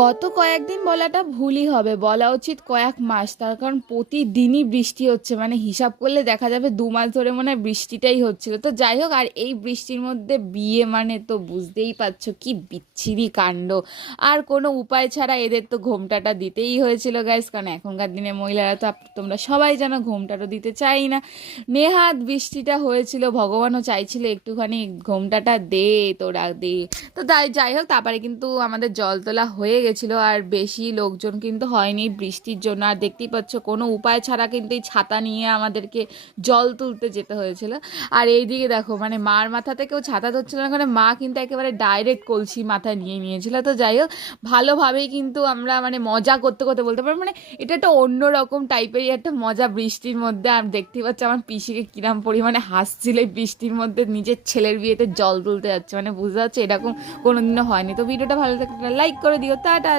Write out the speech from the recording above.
গত কয়েকদিন বলাটা ভুলই হবে, বলা উচিত কয়েক মাস। তার কারণ প্রতিদিনই বৃষ্টি হচ্ছে মানে হিসাব করলে দেখা যাবে দু মাস ধরে মনে হয় বৃষ্টিটাই হচ্ছিল। তো যাই হোক, আর এই বৃষ্টির মধ্যে বিয়ে মানে তো বুঝতেই পারছ, কি বিচ্ছিরি কাণ্ড। আর কোনো উপায় ছাড়া এদের তো ঘোমটাটা দিতেই হয়েছিল গাইস কারণ এখনকার দিনে মহিলারা তো তোমরা সবাই জানো ঘোমটাটা দিতে চাই না। নেহাত বৃষ্টিটা হয়েছিল, ভগবানও চাইছিল একটুখানি ঘোমটাটা দে, তোরা দে। তো তাই যাই হোক, তারপরে কিন্তু আমাদের জল তোলা হয়ে গেছিল আর বেশি লোকজন কিন্তু হয়নি বৃষ্টির জন্য। আর দেখতেই পাচ্ছ, কোনো উপায় ছাড়া কিন্তু এই ছাতা নিয়ে আমাদেরকে জল তুলতে যেতে হয়েছিল। আর এইদিকে দেখো মানে মার মাথা থেকেও ছাতা ধরছিল না কারণ মা কিন্তু একেবারে ডাইরেক্ট কলসি মাথায় নিয়ে নিয়েছিল। তো যাই হোক, ভালোভাবেই কিন্তু আমরা মানে মজা করতে করতে বলতে পারি মানে এটা একটা অন্যরকম টাইপেরই একটা মজা বৃষ্টির মধ্যে। আর দেখতেই পাচ্ছ আমার পিসিকে কিরাম পরিমাণে হাসছিল বৃষ্টির মধ্যে। নিজের ছেলের বিয়েতে জল তুলতে যাচ্ছে মানে বুঝতে পারছ, এরকম কোনোদিনও হয়নি। তো ভিডিওটা ভালো থাকলে লাইক করে দিও। টাটা